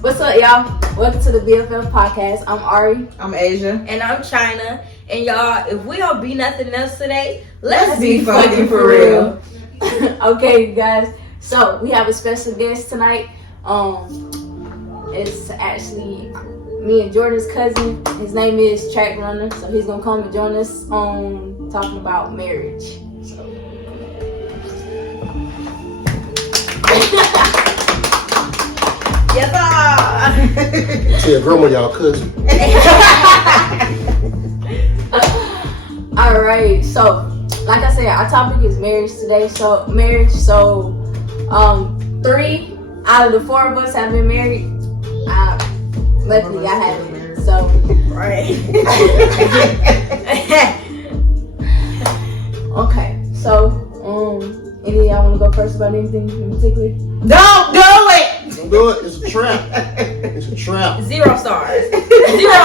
What's up, y'all? Welcome to the BFF podcast. I'm Ari. I'm Asia. And I'm China. And y'all, if we don't be nothing else today, let's be fucking for real. Okay, guys. So we have a special guest tonight. It's actually me and Jordan's cousin. His name is Track Runner. So he's gonna come and join us on talking about marriage. So. Yes, Tell grandma y'all cousin. Alright, so like I said, our topic is marriage today. So marriage, 3 out of the 4 of us have been married. Luckily I haven't. So right. Okay, so any of y'all wanna go first about anything in particular? Don't do it! Don't do it. It's a trap. It's a trap. 0 stars. 0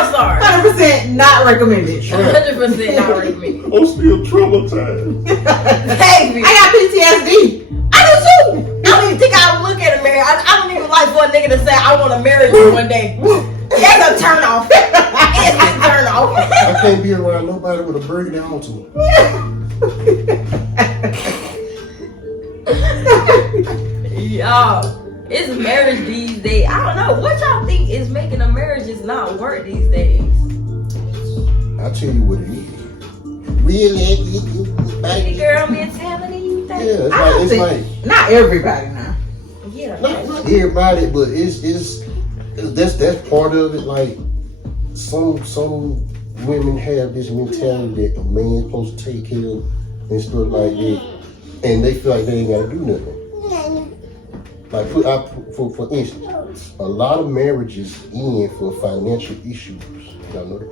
stars. 100% not recommended. 100% not recommended. I'm still traumatized. Baby, I got PTSD. I do too. I don't even think I would look at a marriage. I don't even like for a nigga to say I want to marry you one day. That's a turn off. It's a turn off. I can't be around nobody with a breakdown to me. Y'all, it's marriage these days. I don't know. What y'all think is making a marriage is not work these days? I'll tell you what it is. Really? Baby girl mentality, you think? Yeah, it's like Not everybody now. Yeah. not everybody, but it's that's part of it. Like some women have this mentality that a man's supposed to take care of and stuff like that, and they feel like they ain't gotta do nothing. Like for instance, a lot of marriages end for financial issues. Y'all know that?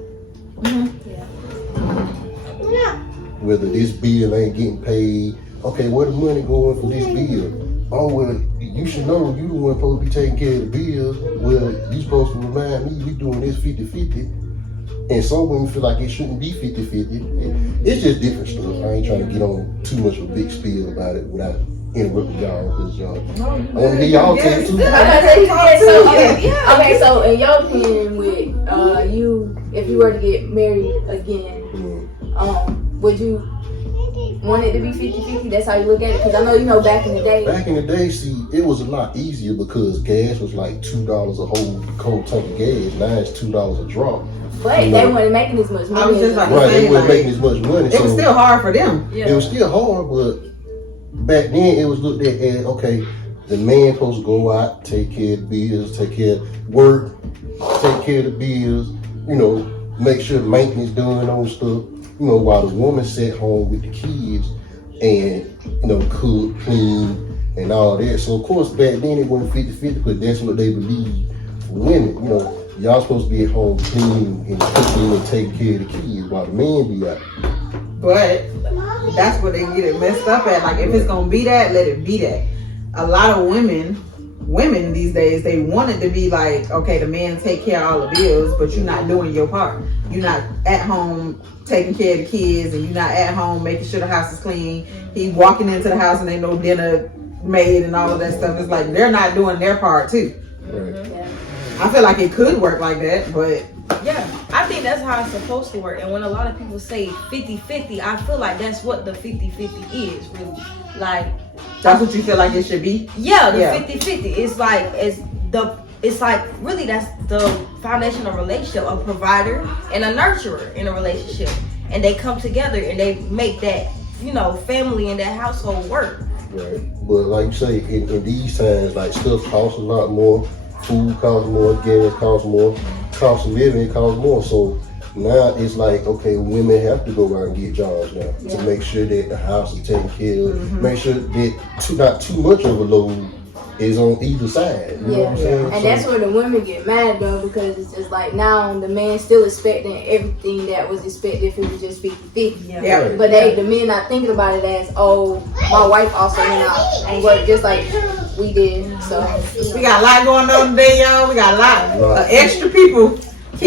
Yeah. Whether this bill ain't getting paid, okay, where the money going for this bill? Oh, well, you should know you the one supposed to be taking care of the bills. Well, you supposed to remind me we doing this 50-50. And some women feel like it shouldn't be 50-50. It's just different stuff. I ain't trying to get on too much of a big spiel about it without interrupting y'all, because I want to hear y'all tell too. Okay, so in your opinion, with you, if you were to get married again, would you want it to be 50-50? That's how you look at it? Because I know, back in the day. Back in the day, see, it was a lot easier because gas was like $2 a whole tank of gas. Now it's $2 a drop. But they weren't making as much money. I was just like, Right, they weren't making as much money. It was still hard for them. Yeah. It was still hard, but back then it was looked at as, okay, the man supposed to go out, take care of the bills, take care of work, take care of the bills, make sure maintenance done on stuff, while the woman sat home with the kids and, cook, clean, and all that. So of course back then it wasn't 50-50, because that's what they believed for women. Y'all supposed to be at home cleaning and cooking and taking care of the kids while the man be out. But that's where they get it messed up at. Like, if it's gonna be that, let it be that. A lot of women these days, they want it to be like, okay, the man take care of all the bills, but you're not doing your part. You're not at home taking care of the kids, and you're not at home making sure the house is clean. He walking into the house and ain't no dinner made and all of that stuff. It's like they're not doing their part too. Right. Yeah. I feel like it could work like that, but Yeah, I think that's how it's supposed to work. And when a lot of people say 50-50, I feel like that's what the 50-50 is, really. Like, that's what you feel like it should be. yeah, the 50-50. It's like really that's the foundation of a relationship, a provider and a nurturer in a relationship. And they come together and they make that, family and that household work. Right. But like you say, in these times, like, stuff costs a lot more. Food costs more, gas costs more, cost of living costs more. So now it's like, okay, women have to go out and get jobs now to make sure that the house is taken care of, make sure that not too much of a load is on either side. You know what I'm saying? And that's where the women get mad though, because it's just like now the man still expecting everything that was expected if it was just 50-50. Yeah. Right. But the men not thinking about it as, oh, my wife also went out and worked just like we did. So We got a lot going on today, y'all. We got a lot of extra people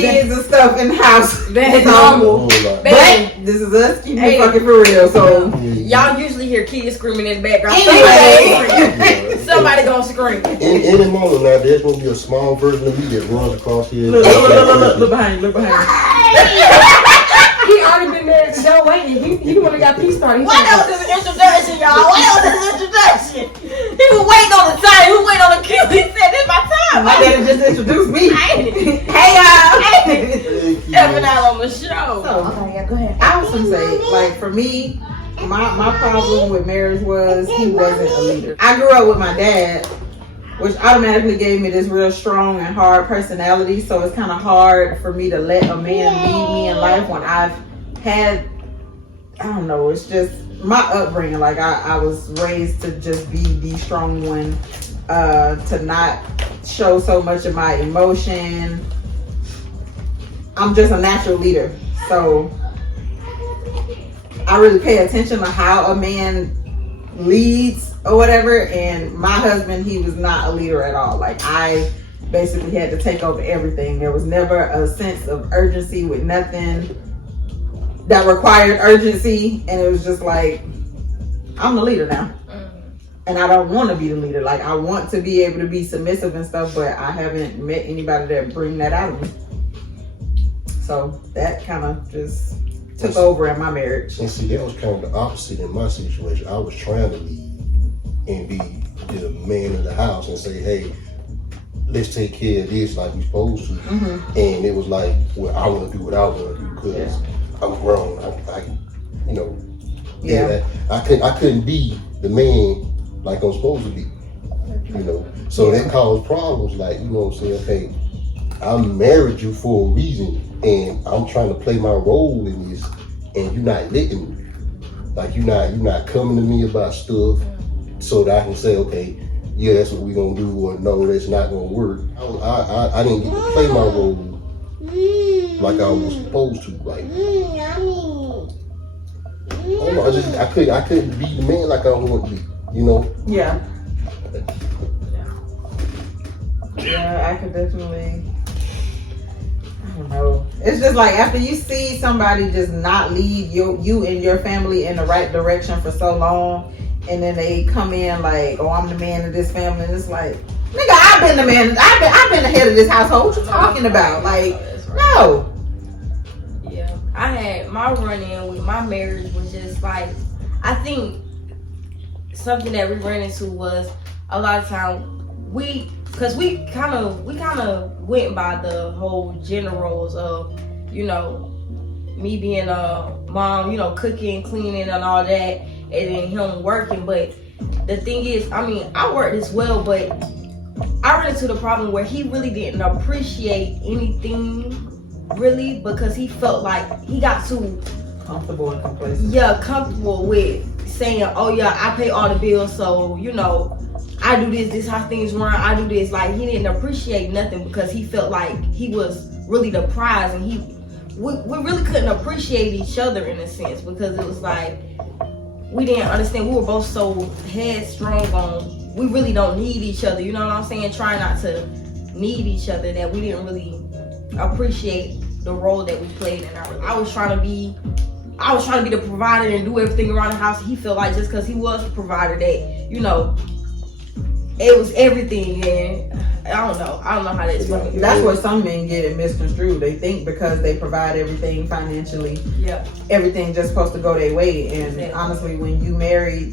kids and stuff in the house. That's So, normal. but this is us keeping it fucking for real. So Y'all usually hear kids screaming in the background. anyway, Somebody gonna scream. In the moment now, there's gonna be a small version of me that runs across here. look behind you, look behind He already been there to go waiting. He the one that got peace started. Why that was his introduction, y'all? Why that was his introduction? He was waiting on the time. He was waiting on the cue. He said, "This is my you. time." My daddy just introduced me. Ain't it? Hey y'all. Stepping out on the show. So, Okay, yeah, go ahead. I was gonna say, like for me, my problem with marriage was he wasn't a leader. I grew up with my dad, which automatically gave me this real strong and hard personality. So it's kind of hard for me to let a man lead me in life when I've had, I don't know, it's just my upbringing. Like I was raised to just be the strong one, to not show so much of my emotion. I'm just a natural leader. So I really pay attention to how a man leads or whatever. And my husband, he was not a leader at all. Like I basically had to take over everything. There was never a sense of urgency with nothing that required urgency. And it was just like, I'm the leader now. And I don't want to be the leader. Like I want to be able to be submissive and stuff, but I haven't met anybody that bring that out of me. So that kind of just took over in my marriage. And see, that was kind of the opposite in my situation. I was trying to lead and be the man of the house and say, hey, let's take care of this like we're supposed to. Mm-hmm. And it was like, well, I want to do what I want to do because I'm grown. I you know, Yeah. I couldn't be the man like I'm supposed to be, you know. So that caused problems. Like, you know what I'm saying? Okay, I married you for a reason, and I'm trying to play my role in this, and you're not letting me. Like you're not coming to me about stuff, so that I can say, okay, yeah, that's what we're gonna do, or no, that's not gonna work. I didn't get to play my role like I was supposed to. Like, I couldn't be the man like I wanted to be. You know? Yeah. Yeah, I could definitely. I don't know. It's just like after you see somebody just not lead you and your family in the right direction for so long, and then they come in like, oh, I'm the man of this family, and it's like, nigga, I've been the man. I've been the head of this household. What you talking about? Like, no. Yeah, I had my run-in with my marriage was just like, I think something that we ran into was a lot of time we kind of went by the whole generals of, you know, me being a mom, you know, cooking, cleaning and all that, and then him working. But the thing is, I mean, I worked as well, but I ran into the problem where he really didn't appreciate anything really, because he felt like he got too Comfortable and complacent. yeah, comfortable with saying, oh yeah, I pay all the bills, so you know, I do this how things run, I do this. Like he didn't appreciate nothing because he felt like he was really the prize, and we really couldn't appreciate each other in a sense, because it was like we didn't understand. We were both so headstrong on we really don't need each other, you know what I'm saying? Trying not to need each other, that we didn't really appreciate the role that we played in our relationship. I was trying to be the provider and do everything around the house. He felt like just because he was a provider that, you know, it was everything. And I don't know how to explain it. That's where some men get it misconstrued. They think because they provide everything financially, everything's just supposed to go their way. And honestly, when you marry,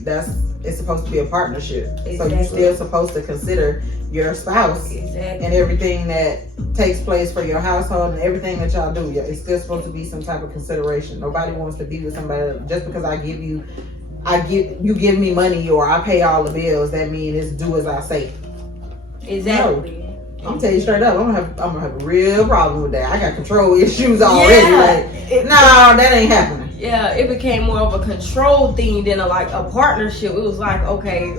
it's supposed to be a partnership. Exactly. So you're still supposed to consider your spouse and everything that takes place for your household and everything that y'all do. It's still supposed to be some type of consideration. Nobody wants to be with somebody just because you give me money or I pay all the bills. That means it's do as I say. Exactly. No. I'm telling you straight up, I'm gonna have a real problem with that. I got control issues already. No, that ain't happening. Yeah, it became more of a control thing than a partnership. It was like, okay,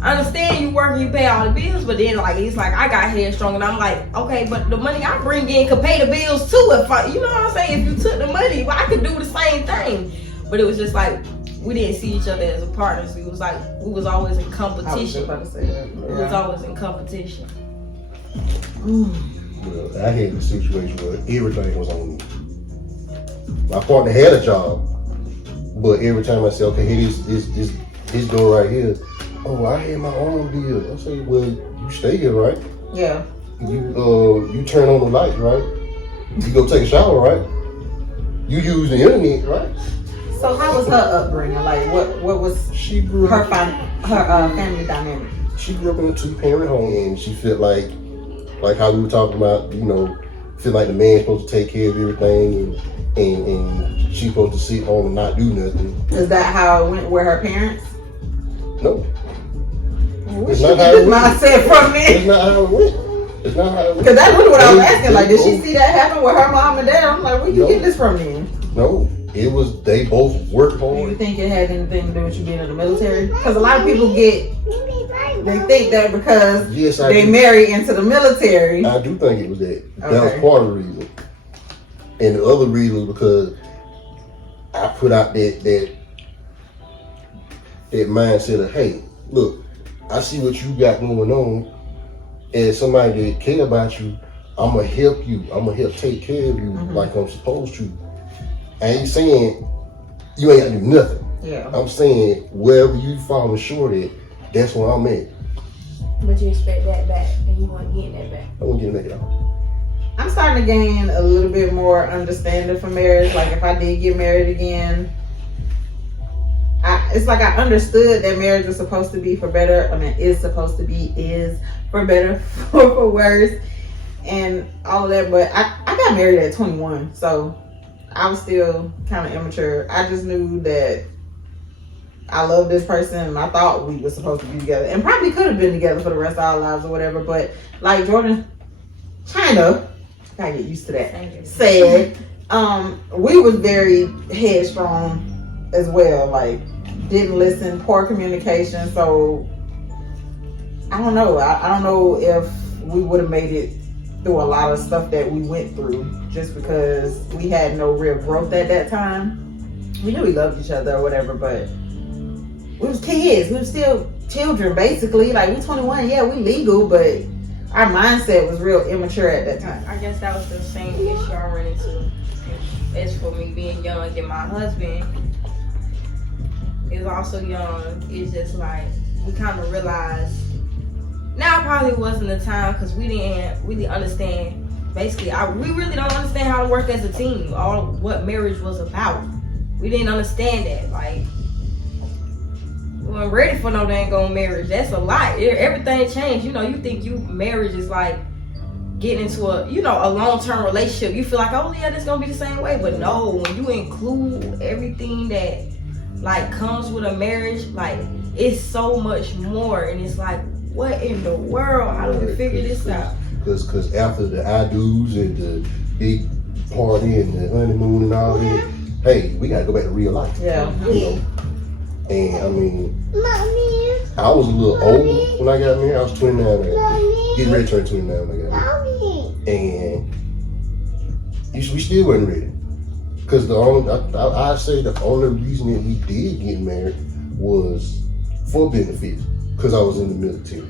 I understand you work, you pay all the bills, but then it's like I got headstrong, and I'm like, okay, but the money I bring in could pay the bills too. If you know what I'm saying, if you took the money, well, I could do the same thing. But it was just like we didn't see each other as a partner. So it was like we was always in competition. I was just about to say that. We was always in competition. Well, I had a situation where everything was on me. My partner had a job, but every time I said, okay, here this door right here. Oh, I had my own bill. I say, well, you stay here, right? Yeah. You turn on the lights, right? You go take a shower, right? You use the internet, right? So how was her upbringing? Like, what was She grew her up. family dynamic? She grew up in a 2-parent home, and she felt like how we were talking about, feel like the man's supposed to take care of everything, and she's supposed to sit home and not do nothing. Is that how it went with her parents? No, Where it's she not get how this it went. mindset from It's me? not how it went. It's not how it went. Because that's really what I was They- asking. Like, did she both- see that happen with her mom and dad? I'm like, where you No. get this from then? No, it was they both worked Do you hard. think it had anything to do with you being in the military? Because a lot of people they think that because Yes, I they do. marry into the military. I do think it was that. That was Okay. part of the reason. And the other reason was because I put out that mindset of, hey, look, I see what you got going on. As somebody that care about you, I'm gonna help you. I'm gonna help take care of you like I'm supposed to. I ain't saying you ain't gotta do nothing. Yeah. I'm saying wherever you falling short at, that's where I'm at. But you expect that back, and you want getting that back. I won't get it all. I'm starting to gain a little bit more understanding for marriage. Like, if I did get married again, it's like I understood that marriage was supposed to be for better. I mean, is for better, for worse, and all of that. But I got married at 21, so I was still kind of immature. I just knew that I loved this person, and I thought we were supposed to be together, and probably could have been together for the rest of our lives or whatever. But like Jordan, China, gotta get used to that. Said, we was very headstrong as well. Like, didn't listen, poor communication. So I don't know. I don't know if we would have made it through a lot of stuff that we went through just because we had no real growth at that time. We knew we loved each other or whatever, but we was kids. We were still children, basically. Like, we 21, yeah, we legal, but our mindset was real immature at that time. I guess that was the same issue I ran into. As for me being young and my husband is also young, it's just like we kind of realized now probably wasn't the time because we didn't really understand. Basically, we really don't understand how to work as a team, all what marriage was about. We didn't understand that. Like, we weren't ready for no dang on marriage. That's a lot. Everything changed. You think marriage is like getting into a long-term relationship. You feel like, oh yeah, this gonna be the same way. But no, when you include everything that like comes with a marriage, like it's so much more. And it's like, what in the world? How do we figure this out? Because after the I-do's and the big party and the honeymoon and all that, hey, we gotta go back to real life. Yeah. And I mean, I was a little older when I got married. I was 29 when I got married. Getting ready to turn 29 when I got married. And we still wasn't ready. Because I say the only reason that we did get married was for benefits. Because I was in the military.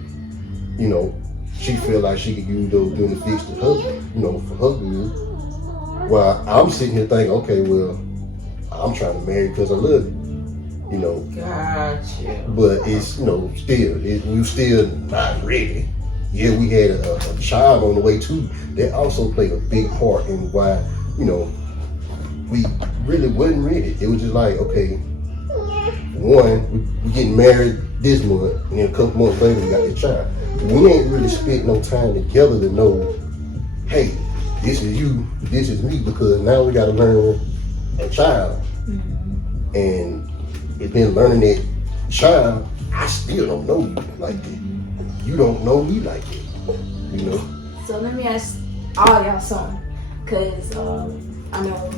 She felt like she could use those benefits to her, for her good. While I'm sitting here thinking, okay, well, I'm trying to marry because I love you. Gotcha. But it's, we were still not ready. Yeah, we had a child on the way too. That also played a big part in why, we really wasn't ready. It was just like, okay, we getting married this month, and then a couple months later we got this child. We ain't really spent no time together to know, hey, this is you, this is me, because now we gotta learn a child. And it's been learning that child, I still don't know you like that. You don't know me like that, So let me ask all y'all something, cause I know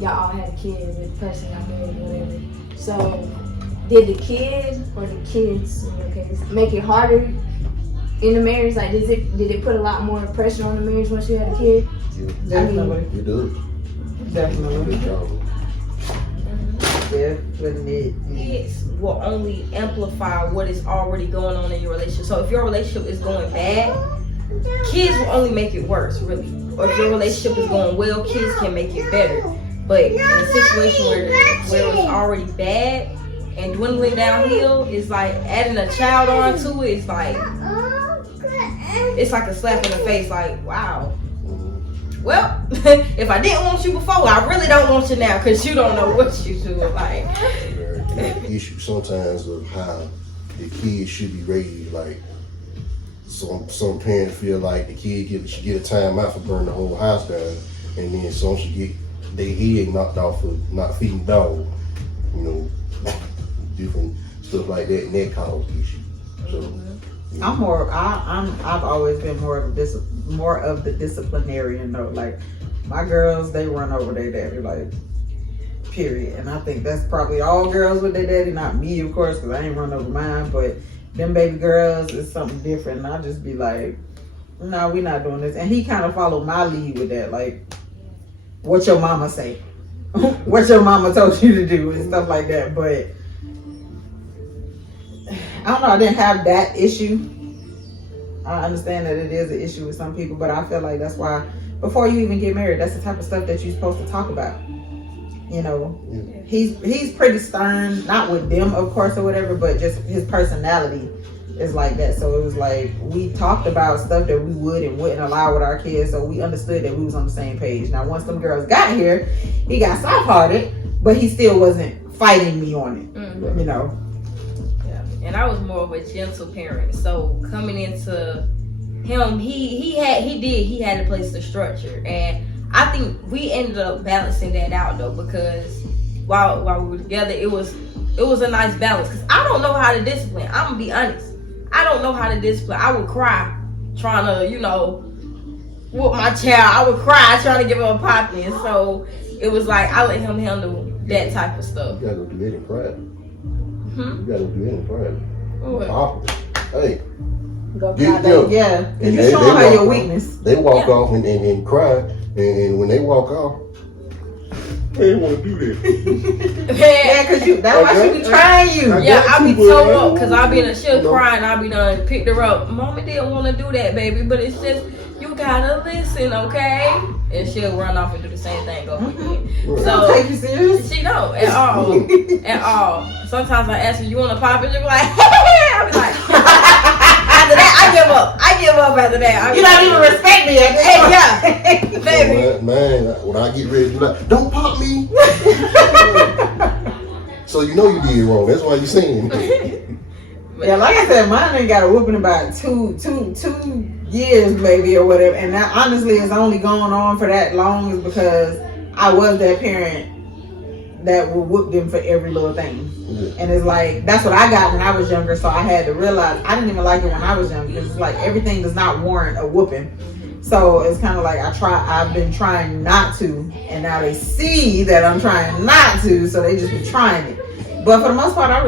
y'all all had a kid with the person y'all married or whatever. So did the kid or the kids in your case make it harder in the marriage? Like, did it put a lot more pressure on the marriage once you had a kid? Definitely. It does. Definitely. Kids will only amplify what is already going on in your relationship. So if your relationship is going bad, kids will only make it worse, really. Or if your relationship is going well, kids can make it better. But in a situation where it's already bad and dwindling downhill, it's like adding a child onto it. It's like a slap in the face. Like, wow. Well, if I didn't want you before, I really don't want you now because you don't know what you do. Like, issue sometimes of how the kids should be raised. Like, some parents feel like the kid should get a time out for burning the whole house down, and then some should get their head knocked off for not feeding dog. You know, different stuff like that, and that causes issues. So. I've always been more of the disciplinarian though. Like my girls, they run over their daddy, like period. And I think that's probably all girls with their daddy, not me of course, because I ain't run over mine. But them baby girls is something different. And I'll just be like, no, we're not doing this. And he kind of followed my lead with that, like, what your mama say, what your mama told you to do, and stuff like that. But I don't know, I didn't have that issue. I understand that it is an issue with some people, but I feel like that's why before you even get married, that's the type of stuff that you're supposed to talk about. You know, he's pretty stern, not with them of course or whatever, but just his personality is like that. So it was like we talked about stuff that we would and wouldn't allow with our kids, so we understood that we was on the same page. Now once them girls got here, he got soft-hearted, but he still wasn't fighting me on it. You know. And I was more of a gentle parent, so coming into him, he had a place to structure, and I think we ended up balancing that out though, because while we were together, it was a nice balance. Because I don't know how to discipline. I'm gonna be honest, I don't know how to discipline. I would cry trying to, whoop my child. I would cry trying to give him a poppy, and so it was like I let him handle that type of stuff. You gotta do that in private. You gotta do that in private. Hey, yeah. And you show her your weakness. They walk off and cry, and when they walk off, they didn't want to do that. Yeah, because that's why she be trying you. Yeah, I be towed up because I be in a shit crying. I be done picked her up. Mama didn't want to do that, baby, but it's just you gotta listen, okay? And she'll run off and do the same thing over again. So take you serious? She don't at all, at all. Sometimes I ask her, "You want to pop it?" She'll be like, "I be like." After that, I give up after that. You don't even respect me after that. Yeah, baby. Man, when I get ready to do that, don't pop me. So you know you did wrong. That's why you saying. Yeah, like I said, mine ain't got a whooping about two years maybe or whatever. And that honestly is only going on for that long is because I was that parent that would whoop them for every little thing. And it's like, that's what I got when I was younger, so I had to realize I didn't even like it when I was young because it's like everything does not warrant a whooping. So it's kind of like I've been trying not to, and now they see that I'm trying not to, so they just be trying it. But for the most part, I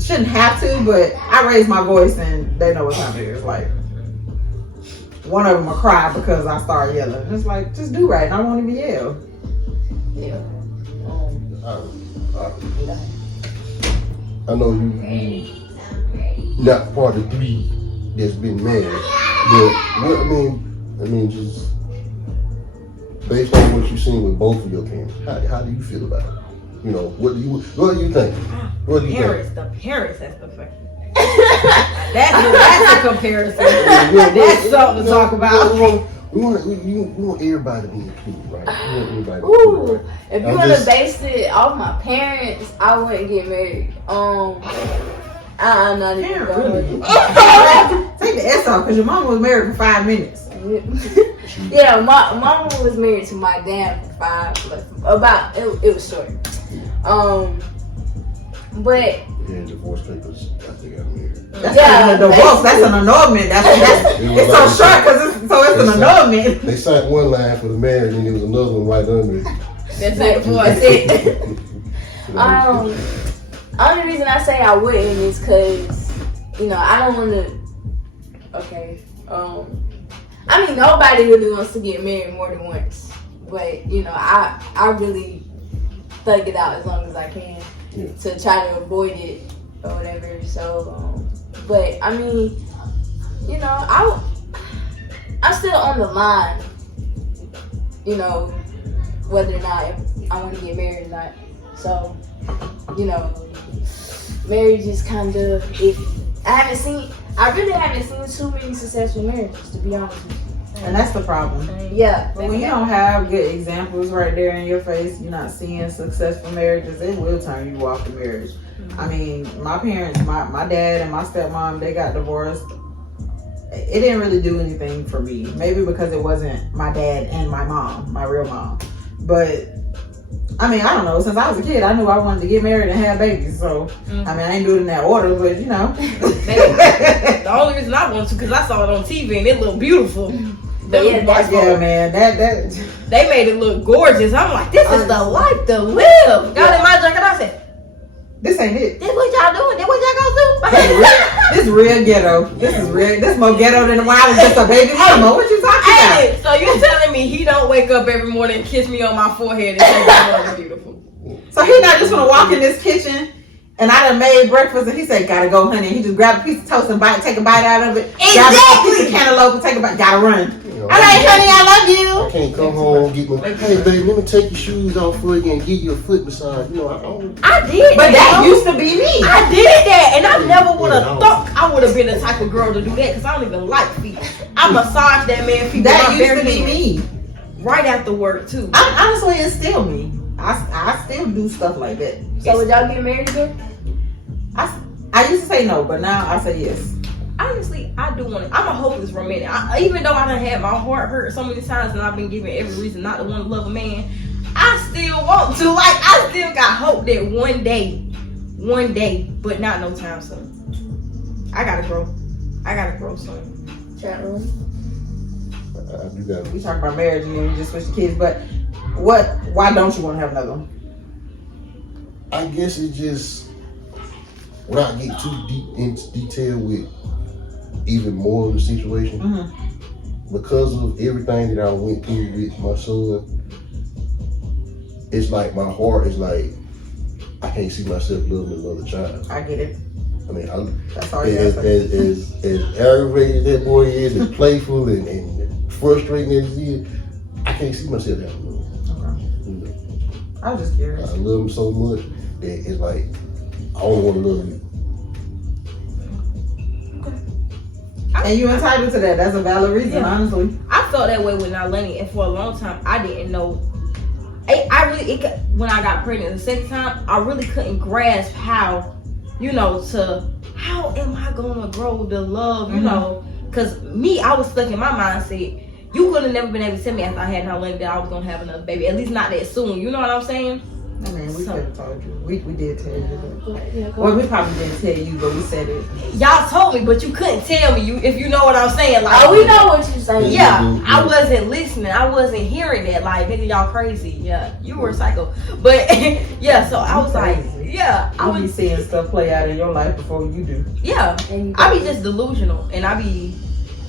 shouldn't have to, but I raise my voice and they know what time it is. Like, one of them will cry because I start yelling. It's like, just do right, and I won't even yell. Yeah. I know you not part of 3 that's been married, but what I mean, just based on what you've seen with both of your parents, how do you feel about it? What do you think? What do you think? The parents, that's the fucking. That's a comparison. That's something to talk about. We want everybody to be included, right? If you want to base it off my parents, I wouldn't get married. I'm not even going. Take the S off because your mama was married for 5 minutes. Yeah, my mama was married to my dad for 5, it was short. But yeah, divorce papers after they got married. That's not even a divorce. That's an annulment. It's so short because it's an annulment. They signed one line for the marriage, and there was another one right under it. That's it before I said. Only reason I say I wouldn't is because I don't want to. Okay. Nobody really wants to get married more than once, but I really thug it out as long as I can. Yeah. To try to avoid it or whatever. So, but I'm still on the line, you know, whether or not I want to get married or not. So, you know, marriage is kind of, I really haven't seen too many successful marriages, to be honest with you. And that's the problem. Yeah. But when you don't have good examples right there in your face, you're not seeing successful marriages, it will turn you off the marriage. I mean, my parents, my dad and my stepmom, they got divorced. It didn't really do anything for me. Maybe because it wasn't my dad and my mom, my real mom. But I mean, I don't know. Since I was a kid, I knew I wanted to get married and have babies. So, I mean, I ain't do it in that order, but you know. The only reason I wanted to, because I saw it on TV and it looked beautiful. Yeah, man, that they made it look gorgeous. I'm like, this is the life to live. Got in my jacket, I said, this ain't it. this what y'all doing? This what y'all gonna do? This real ghetto. This is real. This more ghetto than when I was just a baby mama. What you talking Hey, so you telling me he don't wake up every morning and kiss me on my forehead and say that was beautiful? So he not just gonna walk in this kitchen and I done made breakfast and he said, gotta go, honey. And he just grabbed a piece of toast and take a bite out of it. Grab a piece of cantaloupe and take a bite. Gotta run. You know, All right, honey, I love I you. can't come home, get my, hey baby, let me take your shoes off for you and give you a foot massage. You know, I did But that that. used to be me. I did that, and I never would have thought I would have been the type of girl to do that because I don't even like feet. I massage that man feet. That with my used to bare be hands. me. Right after work too. Honestly, it's still me. I still do stuff like that. So would y'all get married again? I used to say no, but now I say yes. Honestly, I do want to. I'm a hopeless romantic. Even though I done had my heart hurt so many times and I've been given every reason not to want to love a man, I still want to. Like, I still got hope that one day, but not no time soon. I gotta grow soon. Chat room. I do that. We talk about marriage and then we just switch the kids, but why don't you want to have another one? I guess it just, without getting too deep into detail with even more of the situation, because of everything that I went through with my son, it's like my heart is like, I can't see myself loving another child. I get it. I mean, That's all you as aggravated that boy is, and playful and frustrating as he is, I can't see myself having another one. You know, I was just curious. I love him so much that it's like, I don't want to love you. And you entitled to that. That's a valid reason, honestly. I felt that way with Nalani, and for a long time, I didn't know. When I got pregnant the second time, I really couldn't grasp how, how am I gonna grow the love, you know? Because I was stuck in my mindset. You could have never been able to tell me after I had Nalani that I was gonna have another baby, at least not that soon. You know what I'm saying? I mean, we could have told you. We did tell you that. Yeah, go Well, we probably didn't tell you, but we said it. Y'all told me, but you couldn't tell me. If you know what I'm saying, like, Oh, we know what you're saying. yeah, I wasn't listening. I wasn't hearing that. Like, nigga, y'all crazy. Yeah, you were a psycho. But yeah, so I was like, yeah, I I be was, seeing stuff play out in your life before you do. yeah. And I be just delusional, and I be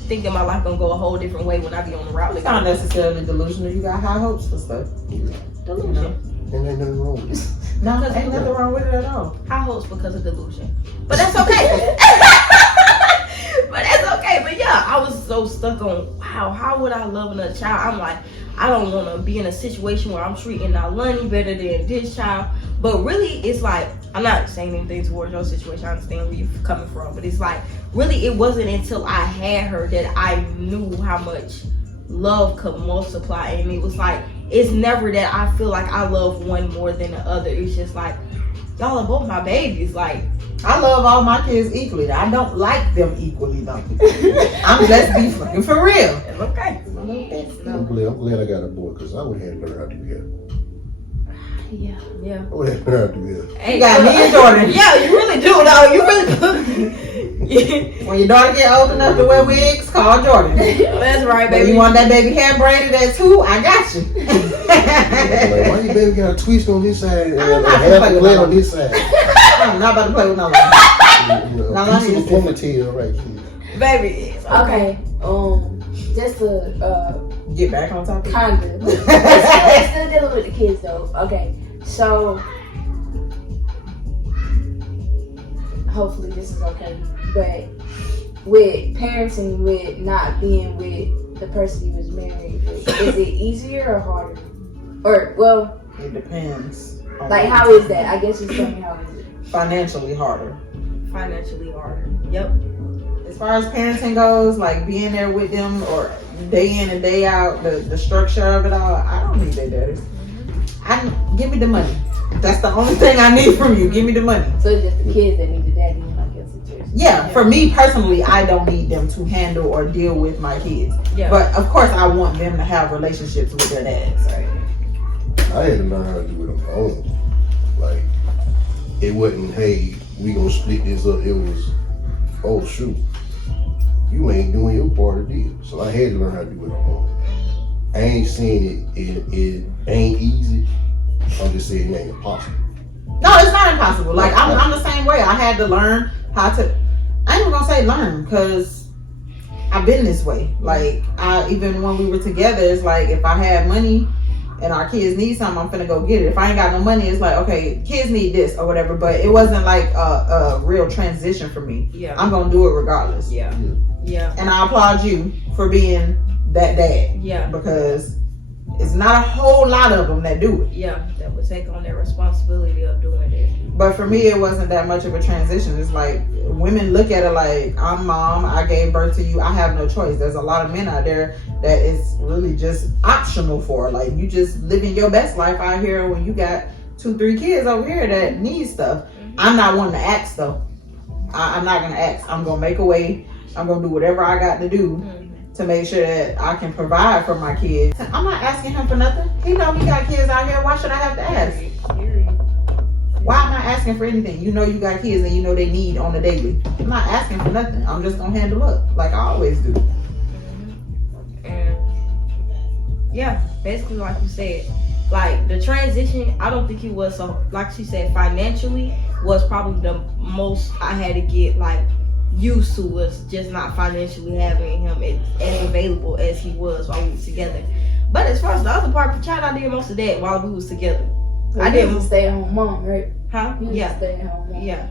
thinking my life gonna go a whole different way when I be on the route. It's not necessarily delusional. You got high hopes for stuff. Delusion. And ain't nothing wrong with it. No, ain't nothing wrong with it at all. High hopes because of delusion, but that's okay. But that's okay. But yeah, I was so stuck on, wow, how would I love another child? I'm like, I don't want to be in a situation where I'm treating Nalani better than this child. But really, it's like, I'm not saying anything towards your situation. I understand where you're coming from, but it's like, really, it wasn't until I had her that I knew how much love could multiply. And it was like, it's never that I feel like I love one more than the other. It's just like, y'all are both my babies. Like, I love all my kids equally. I don't like them equally though. Let's be fucking for real. it's okay. I'm glad I got a boy, because I would have learned how to do that. Yeah. I would have learned how to do that. Hey, You got me and Jordan. Yeah, you really do. No, you really. When your daughter get old enough to wear wigs, call Jordan. That's right, But baby. you want that baby hair braided at 2? I got you. Like, why your baby got a twist on this side and I'm a not half playing a with plate on that. this side? I'm not about to play with no one. You know, Now, a let piece me of a ponytail right here. Baby. It's Okay. Just to Get back on topic. kind of. It's still dealing with the kids though. Okay. So hopefully this is okay. But with parenting, with not being with the person you was married with, is it easier or harder? Or, well, It depends. on like, what how you're is that? I guess just tell me how is it? Financially harder. Financially harder. Yep. As far as parenting goes, like being there with them or day in and day out, the structure of it all, I don't need their daddy. Give me the money. That's the only thing I need from you. Give me the money. So it's just the kids that need the daddy in like your situation. Yeah, for me personally, I don't need them to handle or deal with my kids. Yeah. But of course, I want them to have relationships with their dads. Right. I had to learn how to do it on my own. Like, it wasn't, hey, we gonna split this up. It was, oh shoot, you ain't doing your part of the deal. So I had to learn how to do it on my own. I ain't saying it ain't easy. I'm just saying it ain't impossible. No, it's not impossible. Like I'm the same way. I had to learn how to. I ain't even gonna say learn because I've been this way. Like even when we were together, it's like if I had money and our kids need something, I'm finna go get it. If I ain't got no money, it's like okay, kids need this or whatever. But it wasn't like a real transition for me. Yeah. I'm gonna do it regardless. Yeah. Yeah. And I applaud you for being that dad. Yeah. Because it's not a whole lot of them that do it. Yeah. That would take on that responsibility of doing it. But for me, it wasn't that much of a transition. It's like women look at it like, I'm mom, I gave birth to you, I have no choice. There's a lot of men out there that it's really just optional for. Like, you just living your best life out here when you got 2-3 kids over here that need stuff. I'm not one to ask, though. I'm not going to ask. I'm going to make a way. I'm going to do whatever I got to do to make sure that I can provide for my kids. I'm not asking him for nothing. He know he got kids out here. Why should I have to ask? Why am I asking for anything? You know you got kids and you know they need on the daily. I'm not asking for nothing. I'm just gonna handle up like I always do. And yeah, basically like you said, like the transition, I don't think it was so, like she said, financially was probably the most I had to get like used to, was just not financially having him as available as he was while we was together. But as far as the other part of the child, I did most of that while we was together. So I you didn't was a stay-at-home mom, right? Huh? You was a Yeah. stay-at-home mom. Yeah.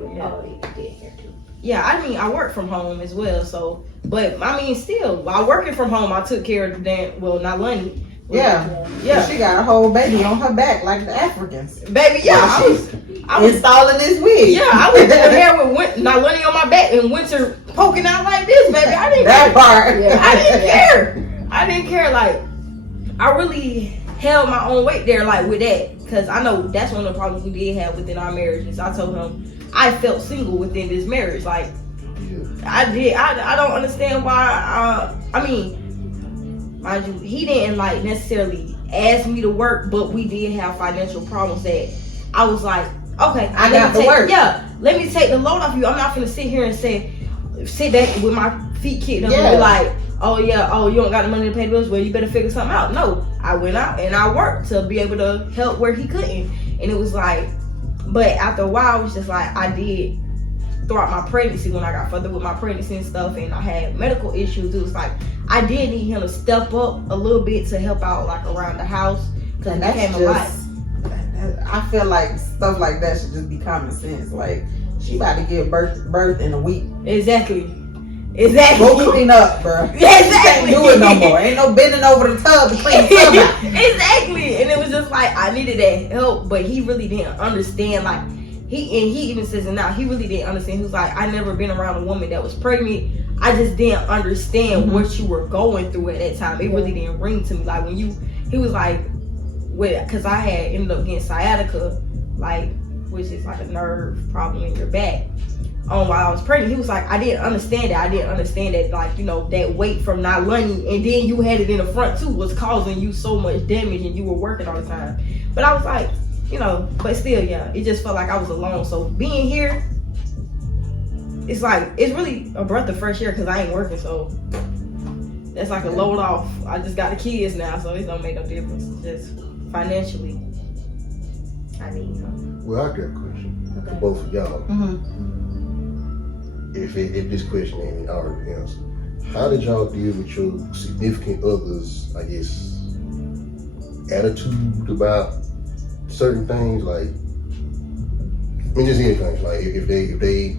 Oh, you did here too. Yeah, I mean, I work from home as well, so, but I mean, still, while working from home, I took care of the damn, well, not Lunny. Yeah. Yeah. She got a whole baby on her back like the Africans. Baby, yeah, I was installing this wig. yeah, I was doing hair with not Lunny on my back and winter poking out like this, baby. I didn't That part. Yeah. I didn't care. I didn't care. Like, I really held my own weight there, like with that, because I know that's one of the problems we did have within our marriages. I told him I felt single within this marriage. Like, I did. I don't understand why. I mean, mind you, he didn't like necessarily ask me to work, but we did have financial problems that I was like, okay, I got to work. Yeah, let me take the load off you. I'm not gonna sit here and sit back with my feet kicked up and Yeah. be like, oh yeah, oh you don't got the money to pay the bills, well you better figure something out. No, I went out and I worked to be able to help where he couldn't, and it was like, but after a while, it was just like I did throughout my pregnancy, when I got further with my pregnancy and stuff, and I had medical issues. It was like I did need him to step up a little bit to help out, like around the house, because it became a lot. I feel like stuff like that should just be common sense. Like, she about to give birth in a week. Exactly. Go clean up, bro. Exactly. You can't do it no more. Ain't no bending over the tub to clean the tub out. Exactly. And it was just like I needed that help, but he really didn't understand. Like he even says it now, he really didn't understand. He was like, I never been around a woman that was pregnant. I just didn't understand what you were going through at that time. It really didn't ring to me. Like when he was like, because I had ended up getting sciatica, like, which is like a nerve problem in your back. While I was pregnant, he was like, I didn't understand that. I didn't understand that, like, you know, that weight from not learning, and then you had it in the front too, was causing you so much damage, and you were working all the time. But I was like, you know, but still, yeah, it just felt like I was alone. So being here, it's like, it's really a breath of fresh air because I ain't working. So that's like a load off. I just got the kids now, so it don't make no difference. Just financially, I need him. Well, I got a question for both of y'all. If this question ain't already answered, how did y'all deal with your significant other's, I guess, attitude about certain things? Like, I mean, just anything. Like, if they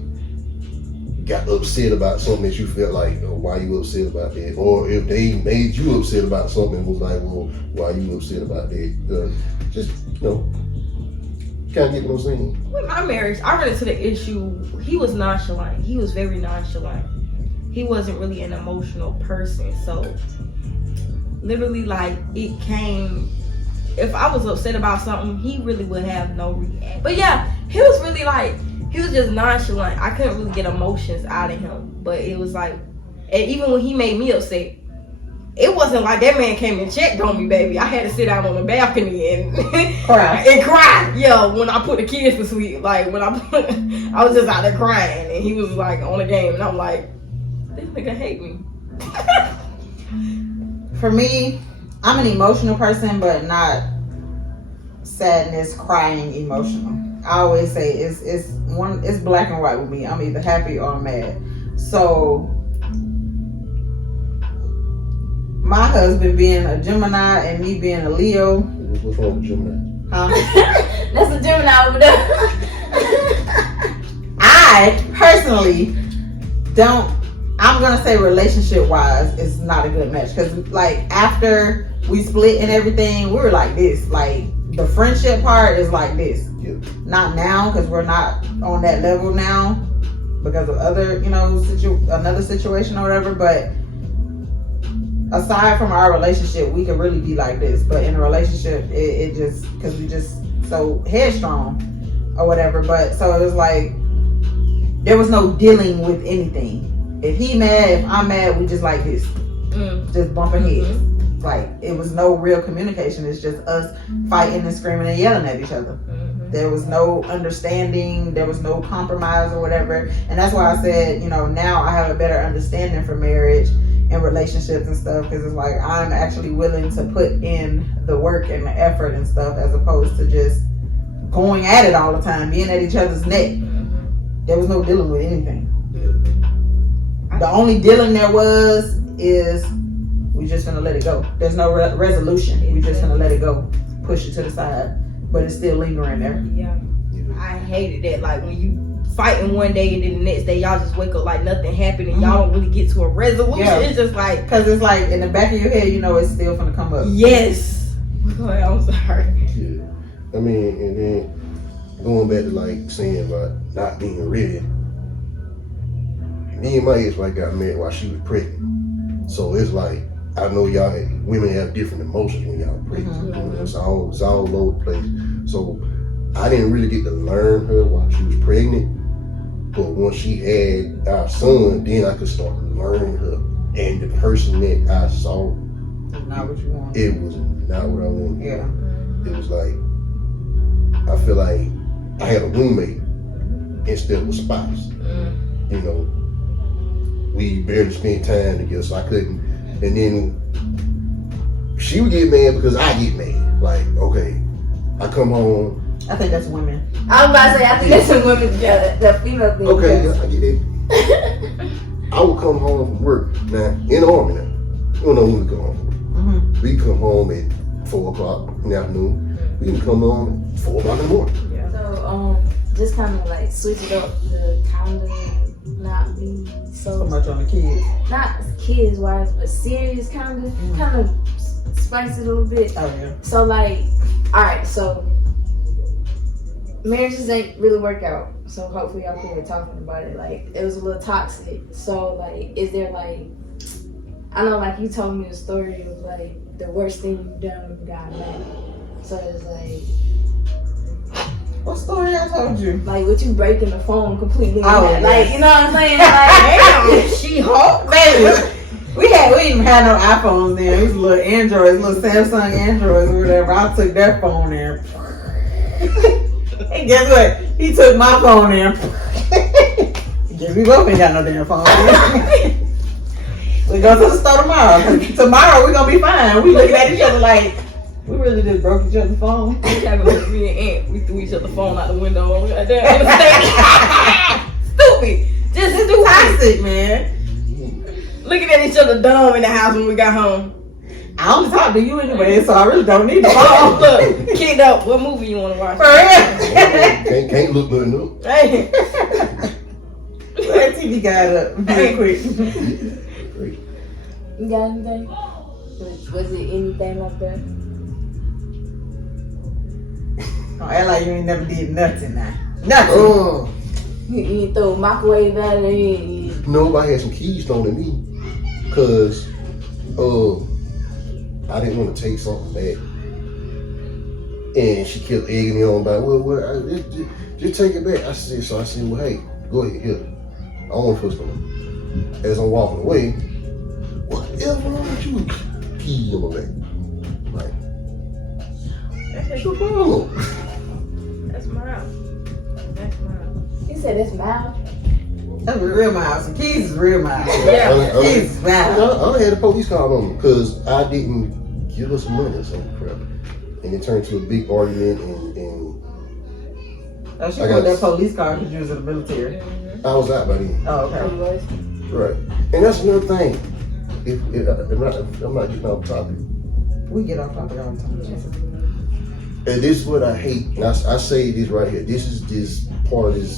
got upset about something that you felt like, oh, why you upset about that? Or if they made you upset about something and was like, well, why you upset about that? Just, kind of get what I'm saying. With my marriage, I ran into the issue. He was nonchalant. He was very nonchalant. He wasn't really an emotional person. So, literally, like, it came. If I was upset about something, he really would have no reaction. But yeah, he was really like, he was just nonchalant. I couldn't really get emotions out of him. But it was like, and even when he made me upset, it wasn't like that man came and checked on me, baby. I had to sit out on the balcony and Cry. and cry. Yeah, when I put the kids to sleep, like when I was just out there crying, and he was like on the game, and I'm like, this nigga hate me. For me, I'm an emotional person, but not sadness, crying, emotional. I always say it's black and white with me. I'm either happy or I'm mad. So my husband being a Gemini and me being a Leo. What's wrong with Gemini? Huh? That's a Gemini over there. I personally don't. I'm gonna say relationship wise, it's not a good match because like after we split and everything, we were like this. Like the friendship part is like this. Yeah. Not now because we're not on that level now because of other, another situation or whatever. But aside from our relationship, we could really be like this. But in a relationship, it just because we just so headstrong or whatever. But so it was like there was no dealing with anything. If he mad, if I'm mad, we just like this, just bumping heads. Like it was no real communication. It's just us fighting and screaming and yelling at each other. There was no understanding. There was no compromise or whatever. And that's why I said, now I have a better understanding for marriage and relationships and stuff because it's like I'm actually willing to put in the work and the effort and stuff as opposed to just going at it all the time, being at each other's neck. There was no dealing with anything. The only dealing there is we just gonna let it go. There's no resolution. We just gonna let it go, push it to the side, but it's still lingering there. Yeah, I hated that. Like when you fighting one day and then the next day y'all just wake up like nothing happened and y'all don't really get to a resolution. Yeah. It's just like because it's like in the back of your head, it's still gonna come up. Yes. I'm sorry. Yeah. I mean, and then going back to like saying about not being ready. Me and my ex-wife got married while she was pregnant. So it's like, I know women have different emotions when y'all pregnant. It's all over the place. So I didn't really get to learn her while she was pregnant. But once she had our son, then I could start learning her. And the person that I saw, not what you want. It was not what I wanted. Yeah. It was like, I feel like I had a roommate instead of a spouse. We barely spent time together, so I couldn't. And then she would get mad because I get mad. Like, okay, I come home. I think that's women. I was about to say, I think that's some women together. The female thing. Okay, yeah, I get it. I would come home from work. Now, in the army now, we don't know when we come home. We come home at 4 o'clock in the afternoon. We can come home at 4 o'clock in the morning. Yeah. So, just kind of like switch it up, the kind of not be so much on the kids. Not kids wise, but serious kind of spice it a little bit. Oh yeah. So like, alright, so marriages ain't really work out. So hopefully y'all can be talking about it. Like it was a little toxic. So like, is there like, I know like you told me a story of like the worst thing you've done when you got married. So it's like, what story I told you? Like, with you breaking the phone completely. Oh, like, yes. you know what I'm saying? Like, damn, she hope, baby. We didn't even have no iPhones then. It was little Androids, little Samsung Androids or whatever. I took that phone in. And guess what? He took my phone in. Guess we both ain't got no damn phone. We go to the store tomorrow. Tomorrow we gonna be fine. We looking at each other like, we really just broke each other's phone. Me and Aunt, we threw each other's phone out the window on the stage. Stupid. Just stupid. Toxic, man. Looking at each other dumb in the house when we got home. I only talk to you anyway, so I really don't need the phone. Look, kicked up. What movie you want to watch? For real. Can't look nothing up. Hey. TV guide up real quick. Great. You got anything? Was it anything like that? Don't act like you ain't never did nothing now. Nothing. Oh, You throw a microwave at it and no, I had some keys thrown at me because I didn't want to take something back. And she kept egging me on by, just take it back. I said, well, hey, go ahead, here. I don't want to fuss with her. As I'm walking away, whatever wrong with you? Key on my back. Like, what's your problem? That's mild. That's mild. you said it's mild. That's real mild. Some keys is real mild. Yeah. Keys is mild. I had a police call on me because I didn't give us money or some crap. And it turned to a big argument and Oh, she I got got- that police car because you was in the military. I was out by then. Oh, okay. Anyways. Right. And that's another thing. If I'm not getting off topic. We get off topic all the time. And this is what I hate. And I say this right here. This is this part of this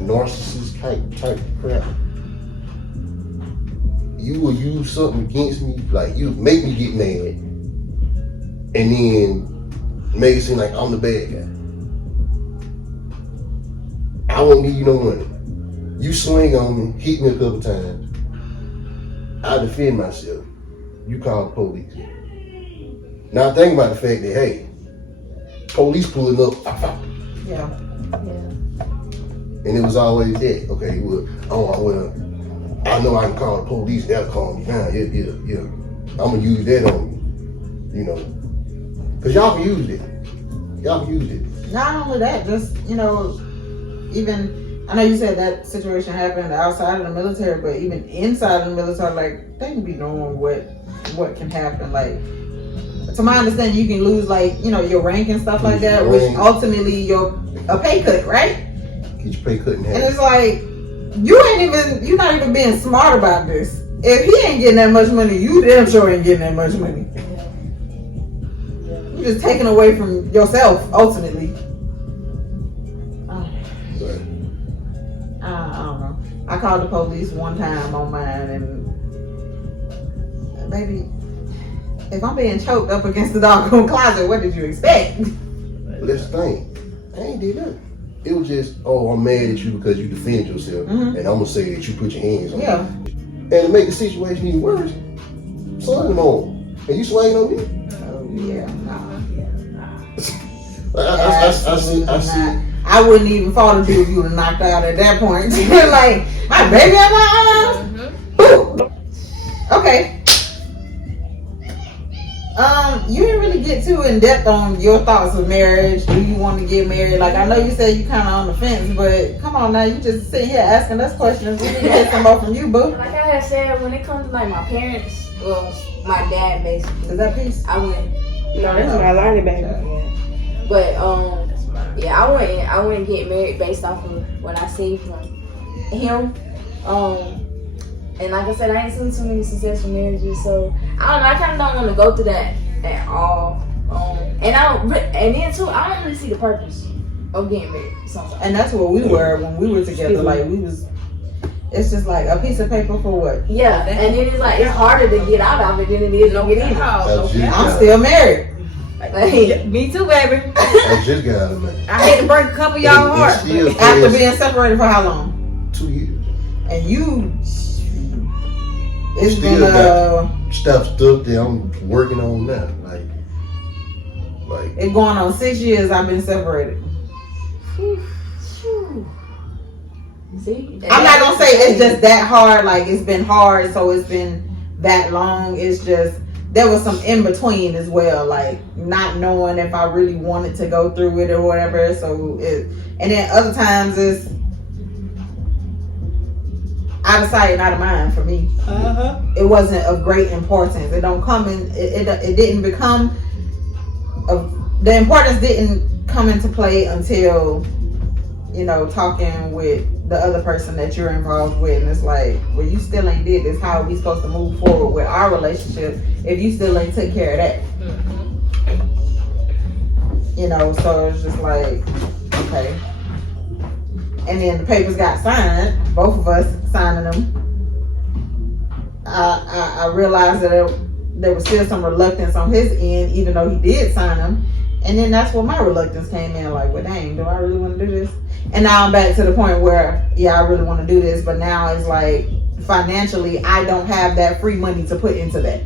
narcissist type crap. You will use something against me, like you make me get mad, and then make it seem like I'm the bad guy. I won't need you no money. You swing on me, hit me a couple times. I defend myself. You call the police. Now think about the fact that, hey, police pulling up, Yeah. and it was always that. Okay, well, I know I can call the police. They'll calm me down. Yeah. I'm gonna use that on you, because y'all can use it. Y'all can use it. Not only that, just, even, I know you said that situation happened outside of the military, but even inside of the military, like, they can be knowing what can happen. Like, to my understanding, you can lose, like, your rank and stuff like that, which ultimately a pay cut, right? Get your pay cut in And half. it's like, you're not even being smart about this. If he ain't getting that much money, you damn sure ain't getting that much money. You're just taking away from yourself, ultimately. Right. I don't know. I called the police one time on mine, and baby, if I'm being choked up against the doggone closet, what did you expect? But that's the thing. I ain't did nothing. It was just, I'm mad at you because you defended yourself, and I'm gonna say that you put your hands on Yeah. me. And to make the situation even worse, swing them on. And you swinging on me? Oh yeah. I see. I wouldn't even fall to you if you were knocked out at that point. Like, my baby at my arms. Boom. Okay. You didn't really get too in depth on your thoughts of marriage. Do you want to get married? Like, I know you said you kind of on the fence, but come on now, you just sitting here asking us questions. We need to get some more from you, boo. Like I had said, when it comes to like my parents, well, my dad basically, Is that peace? I wouldn't. No, that's my line, baby. But yeah, I wouldn't get married based off of what I see from him. And like I said, I ain't seen too many successful marriages, so I don't know. I kind of don't want to go through that at all. And then too, I don't really see the purpose of getting married sometimes. And that's what we were when we were together. Like, it's just like a piece of paper for what? Yeah, and then it's like it's harder to get out of it than it is to get in. I'm still married. Like, Me too, baby. I just got out of man. I had to break a couple of y'all And hearts. still After past being separated for how long? 2 years. And you, it's Still been stuff that I'm working on now. Like it's going on 6 years. I've been separated. see, I'm not gonna say it's just that hard. Like, it's been hard, so it's been that long. It's just there was some in between as well, like not knowing if I really wanted to go through it or whatever. So and then other times it's out of sight and out of mind for me. It wasn't of great importance. It don't come in. It didn't become. The importance didn't come into play until talking with the other person that you're involved with, and it's like, well, you still ain't did this. How are we supposed to move forward with our relationship if you still ain't took care of that? So it's just like, okay. and then the papers got signed, both of us signing them, I realized that there was still some reluctance on his end, even though he did sign them. And then that's where my reluctance came in, like, well, dang, do I really want to do this? And now I'm back to the point where, yeah, I really want to do this, but now it's like, financially, I don't have that free money to put into that.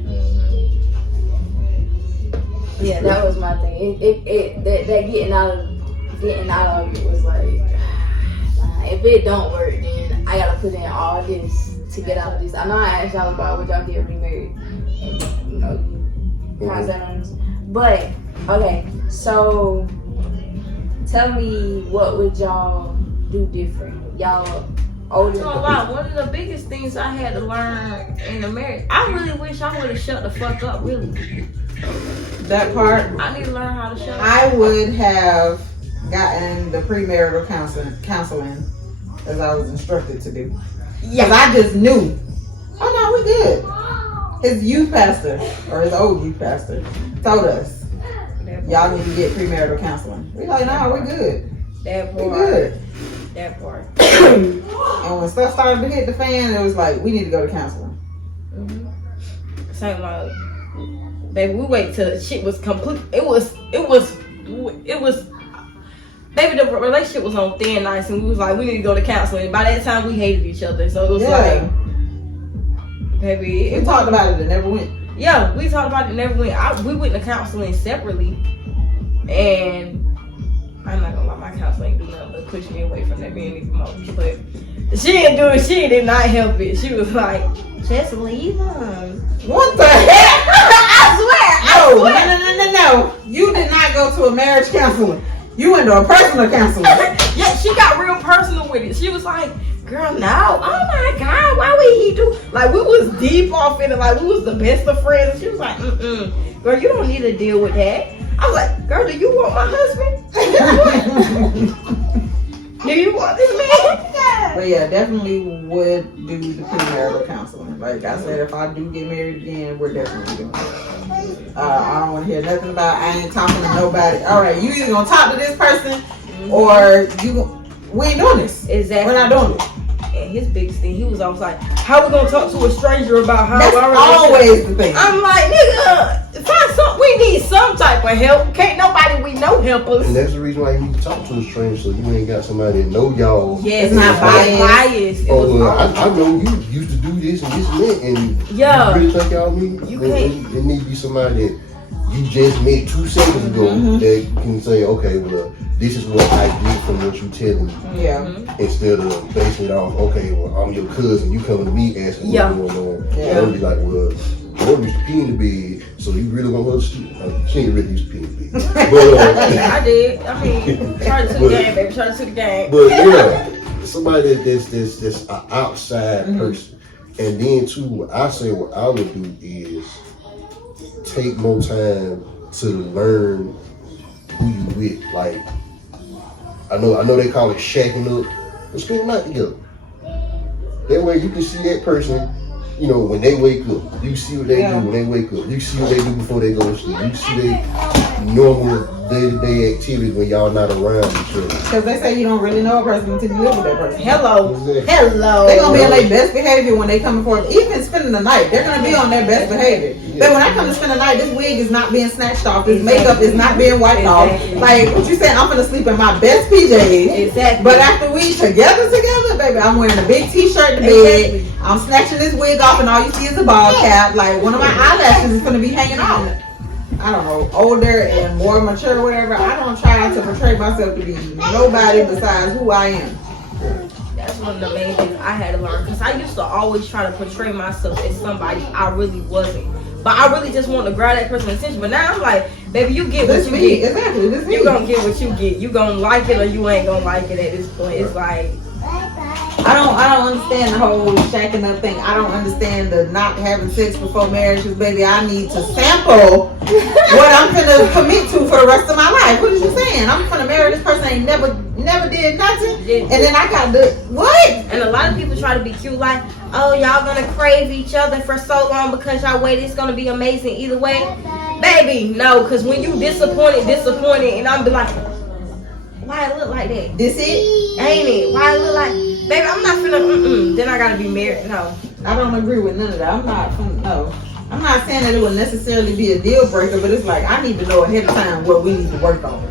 Yeah, that was my thing. That getting out of it was like, if it don't work, then I gotta put in all this to get out of this. I know I asked y'all about would y'all get remarried, you know, concepts. But okay, so tell me, what would y'all do different? Y'all older. So one of the biggest things I had to learn in the marriage, I really wish I would have shut the fuck up. Really, That part, I need to learn how to shut up. I would have gotten the premarital counseling as I was instructed to do. Because I just knew, oh no, we good. His youth pastor, or his old youth pastor, told us, y'all need to get premarital counseling. We like, nah, we're good. That part. We good. That part. And when stuff started to hit the fan, it was like, we need to go to counseling. Same like, baby, we wait till the shit was complete. It was. Baby, the relationship was on thin ice, and we was like, we need to go to counseling. By that time, we hated each other, so it was like, baby, we talked about it and never went. Yeah, we talked about it and never went. We went to counseling separately, and I'm not gonna lie, my counselor ain't do nothing but push me away from that being even more. But she didn't do it. She did not help it. She was like, just leave him. What the heck? I swear. No. You did not go to a marriage counselor. You went to a personal counselor. Yeah, she got real personal with it. She was like, girl, no. Oh my God, why would he do? Like, we was deep off in it. Like, we was the best of friends. And she was like, girl, you don't need to deal with that. I was like, girl, do you want my husband? Do you want this man? But yeah, definitely would do the premarital counseling. Like I said, if I do get married again, we're definitely doing it. I don't want to hear nothing about, I ain't talking to nobody. All right, you either gonna talk to this person or we ain't doing this. Exactly. We're not doing it. And his biggest thing, he was always like, how we gonna talk to a stranger about how That's our always the thing. I'm like, nigga, find something. We need some type of help. Can't nobody we know help us. And that's the reason why you need to talk to a stranger, so you ain't got somebody that know y'all. Yeah, it's not biased. It was I know you used to do this and this and that, and yeah, you really think y'all mean? You can't. It need to be somebody that you just met 2 seconds ago that can say, okay, well, this is what I get from what you telling me. Yeah. Instead of basing it off, okay, well, I'm your cousin, you coming to me asking what's going on. Yeah. And I'll be like, well, Mom used to pee in the bed, so you really want her to she ain't really used to pee in the bed. But, I did. I mean, try to the game, baby. Try to the game. But yeah, somebody that's an outside person. And then too, what I would do is take more time to learn who you with. Like, I know they call it shacking up, but spend the night together. That way you can see that person, you know, when they wake up. You see what they do when they wake up. You see what they do before they go to sleep. You see their normal day-to-day activities when y'all not around each other. Because they say you don't really know a person until you live with that person. Hello. Exactly. Hello. They're going to be on their best behavior when they come for even spending the night. They're going to be on their best behavior. But when I come to spend the night, this wig is not being snatched off. This makeup is not being wiped off. Like, what you saying? I'm going to sleep in my best PJs. Exactly. But after we together, baby, I'm wearing a big t-shirt to bed. I'm snatching this wig off and all you see is a ball cap. Like, one of my eyelashes is going to be hanging off. I don't know, older and more mature, whatever. I don't try to portray myself to be nobody besides who I am. That's one of the main things I had to learn, because I used to always try to portray myself as somebody I really wasn't. But I really just want to grab that person's attention. But now I'm like, baby, you get what you get. Exactly, this you gonna get what you get. You gonna like it or you ain't gonna like it at this point. It's like, I don't understand the whole shacking up thing. I don't understand the not having sex before marriage. Because baby, I need to sample what I'm gonna commit to for the rest of my life. What is you saying? I'm gonna marry this person ain't never did nothing, and then I gotta do what? And a lot of people try to be cute, like, oh, y'all gonna crave each other for so long because y'all wait. It's gonna be amazing either way, baby. No, because when you disappointed, and I'm be like, Why it look like that? This it? Ain't it? Why it look like? Baby, I'm not finna. Then I gotta be married. No. I don't agree with none of that. I'm not saying that it would necessarily be a deal breaker, but it's like I need to know ahead of time what we need to work on.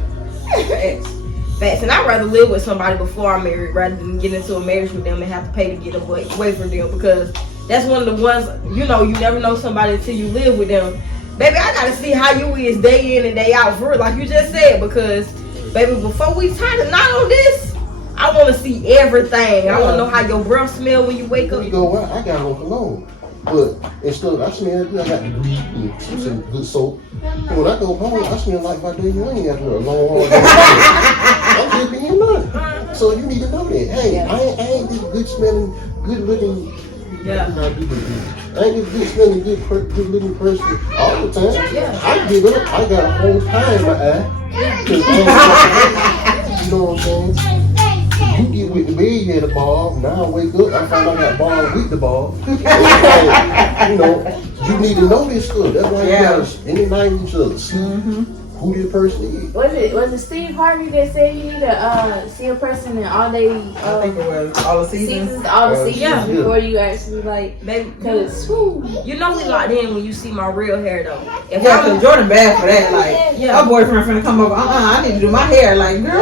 Facts. And I'd rather live with somebody before I'm married rather than get into a marriage with them and have to pay to get away from them, because that's one of the ones, you know, you never know somebody until you live with them. Baby, I gotta see how you is day in and day out for real, like you just said, because baby, before we tie the knot on this, I want to see everything. I want to know how your breath smell when you wake up. You go, well, I got on cologne. But instead of, I smell good, I got the bleach and some good soap. And when I go home, I smell like my baby money after a long day. I'm just being honest. So you need to know that. Hey, I ain't this good smelling, good looking. Yeah. I ain't this good smelling, good looking person all the time. Yeah. I get up, I got a whole pie in my eye. You know what I'm saying? You get with the bed, you had a ball. Now I wake up, I find out I got ball with the ball. You know, you need to know this stuff. That's why you gotta any night each other. See who this person is. Was it Steve Harvey that said you need to see a person in all day? I think it was all the seasons. All the seasons Yeah. before you actually like. Baby, Cause you know we locked in when you see my real hair though. If Yeah, cause Jordan bad for that. Like, Yeah. her boyfriend finna come over. I need to do my hair. Like, girl,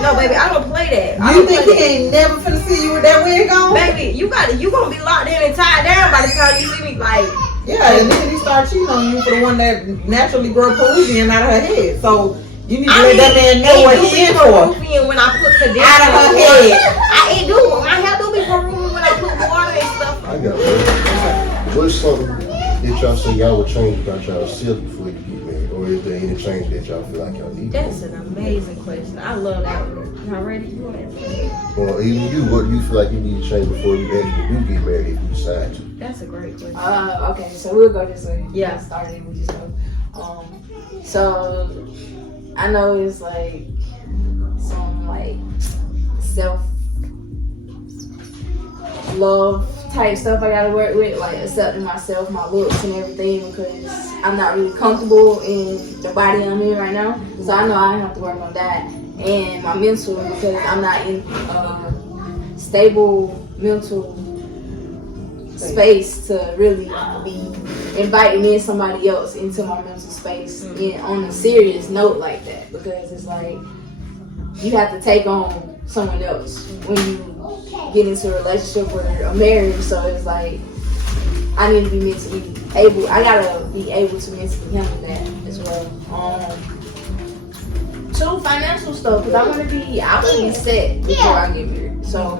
no, baby, I don't play that. I you don't think play he ain't never finna see you with that wig on? Baby, you gonna be locked in and tied down by the time you see me. Like, Yeah, and then he start cheating on you for the one that naturally grow Peruvian out of her head. So you need to let that man know what he in for. Peruvian when I put conditioner Out of her head. I do. My hair do be Peruvian when I put water and stuff. I got one. What's something that y'all say y'all would change about yourself before you get married? Or is there any change that y'all feel like y'all need? That's an amazing question. I love that one. Y'all ready? You want to Or even you, what do you feel like you need to change before you actually do get married if you decide to? That's a great question. okay, so we'll go this way. Yeah. Started we just go. So I know it's like some like self love type stuff I gotta work with, like accepting myself, my looks and everything, because I'm not really comfortable in the body I'm in right now. So I know I have to work on that, and my mental, because I'm not in stable mental space to really be inviting in somebody else into my mental space and on a serious note like that, because it's like you have to take on someone else when you get into a relationship or a marriage. So it's like I need to be mentally able. I gotta be able to mentally handle that as well. Two, financial stuff, because I want to be set before I get married. So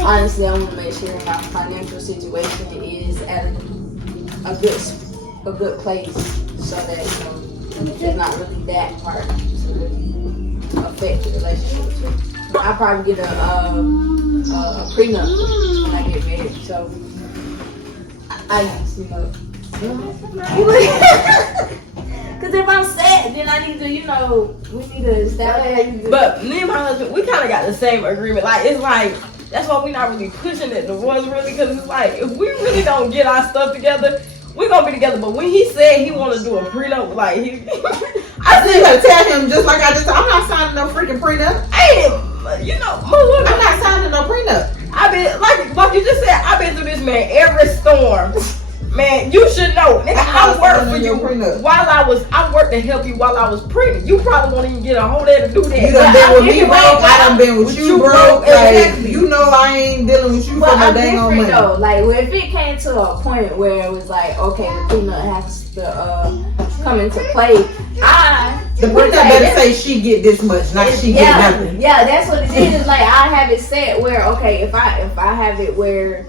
honestly, I want to make sure my financial situation is at a good place, so that it's not really that hard to really affect the relationship too. I'll probably get a prenup when I get married. So because if I'm sad, then I need to, we need to establish. But me and my husband, we kind of got the same agreement. Like, it's like, that's why we're not really pushing it divorce, really, because it's like, if we really don't get our stuff together, we're going to be together. But when he said he want to do a prenup, like, I still gotta tell him, just like I just, I'm not signing no freaking prenup. I'm not signing no prenup. I've been, like you just said, I've been through this, man, every storm. Man, you should know. Nigga, I worked for you while I worked to help you while I was pregnant. You probably won't even get a whole day to do that. You done been with me broke, I done been with you broke. Exactly. Like, you know I ain't dealing with you for no dang on money. Though. Like, if it came to a point where it was like, okay, the prenup has to come into play, the prenup better say she get this much, not she get nothing. Yeah, that's what it is. Like, I have it set where, okay, if I have it where,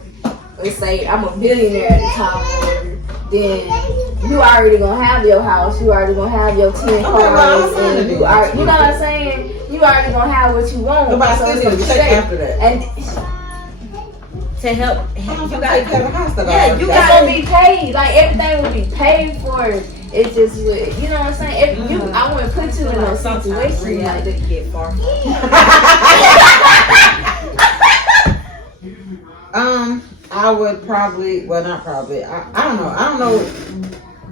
let's say I'm a billionaire at the time or whatever, then you already gonna have your house, you already gonna have your 10 cars, and you know what I'm saying? You already gonna have what you want. Nobody still need to check after that. And to help, you gotta pay the house. Yeah, you gotta be paid. Like, everything will be paid for. It just would, you know what I'm saying? If I wouldn't put you in a situation like that. Get far. I would probably, well, not probably. I don't know.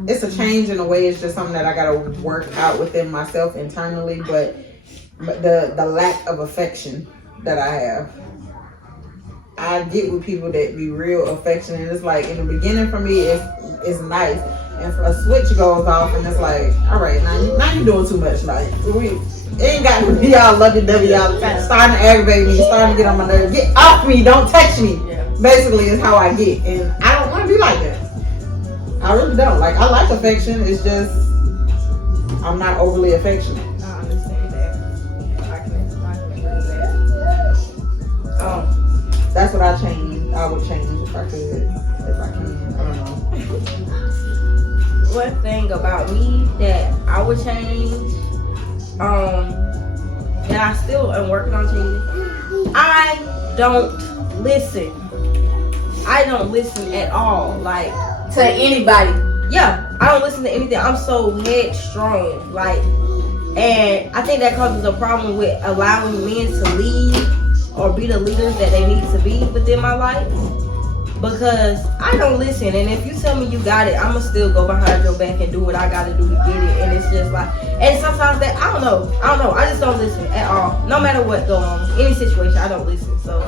It's a change in a way. It's just something that I gotta work out within myself internally. But the lack of affection that I have. I get with people that be real affectionate. It's like in the beginning for me, it's nice, and a switch goes off, and it's like, all right, now you doing too much. Like it ain't got to be all lovey-dovey all the time. Starting to aggravate me, starting to get on my nerves. Get off me! Don't touch me. Yeah. Basically, is how I get, and I don't want to be like that. I really don't. Like I like affection. It's just I'm not overly affectionate. I understand that. I can agree with that. That's what I would change if I could. If I can. I don't know. One thing about me that I would change, and I still am working on changing, I don't listen. I don't listen at all. Like, To anybody. yeah, I don't listen to anything. I'm so headstrong. Like, and I think that causes a problem with allowing men to lead or be the leaders that they need to be within my life. Because I don't listen, and if you tell me you got it, I'ma still go behind your back and do what I gotta do to get it. And it's just like, and sometimes that I don't know. I just don't listen at all. No matter what goes on, any situation, I don't listen. So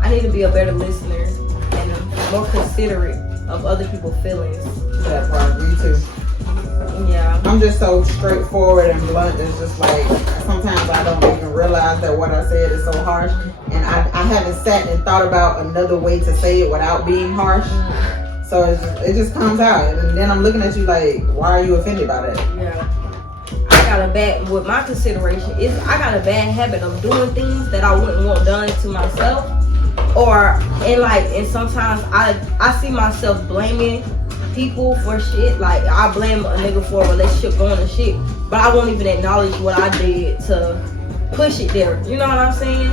I need to be a better listener and more considerate of other people's feelings. That part, me too. Yeah. I'm just so straightforward and blunt. It's just like sometimes I don't even realize that what I said is so harsh, and I haven't sat and thought about another way to say it without being harsh. So it just comes out, and then I'm looking at you like, why are you offended by that? Yeah. I got a bad, with my consideration, I got a bad habit of doing things that I wouldn't want done to myself. And sometimes I see myself blaming people for shit. Like, I blame a nigga for a relationship going to shit, but I won't even acknowledge what I did to push it there. You know what I'm saying?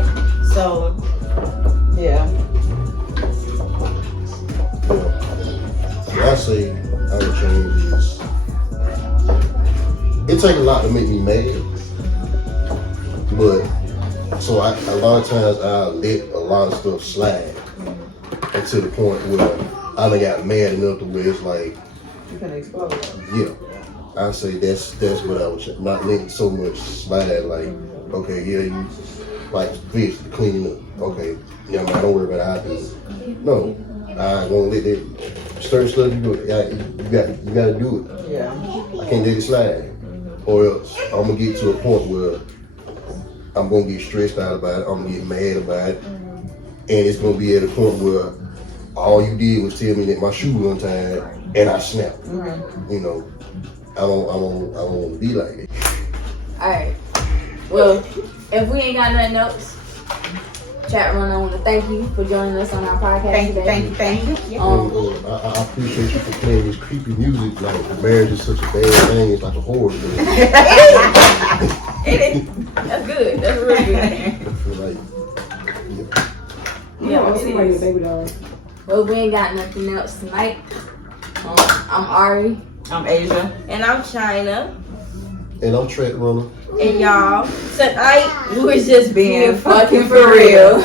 So, Yeah. What I say I would change is, it takes a lot to make me mad, but so a lot of times I let a lot of stuff slide, and to the point where I done got mad enough to where it's like, You can explode. yeah, I say that's what I would change. Not letting so much slide. Like, okay, yeah, you like fish to clean up. Okay, yeah, man, don't worry about how I do it. No, I won't let that certain stuff you do. You got to do it. Yeah. I can't let it slide, or else I'm gonna get to a point where I'm gonna get stressed out about it. I'm gonna get mad about it, and it's gonna be at a point where all you did was tell me that my shoe was untied, and I snapped. You know, I don't want to be like it. Alright. Well, if we ain't got nothing else, chat room, I want to thank you for joining us on our podcast today. Thank you. I appreciate you for playing this creepy music. Like, marriage is such a bad thing. It's like a horror movie. it is. That's good. That's really good. I feel like, Yeah, it is. baby doll. Well, we ain't got nothing else tonight. I'm Ari. I'm Asia. And I'm China. and I'm track runner. And y'all, tonight we was just Being fucking for real.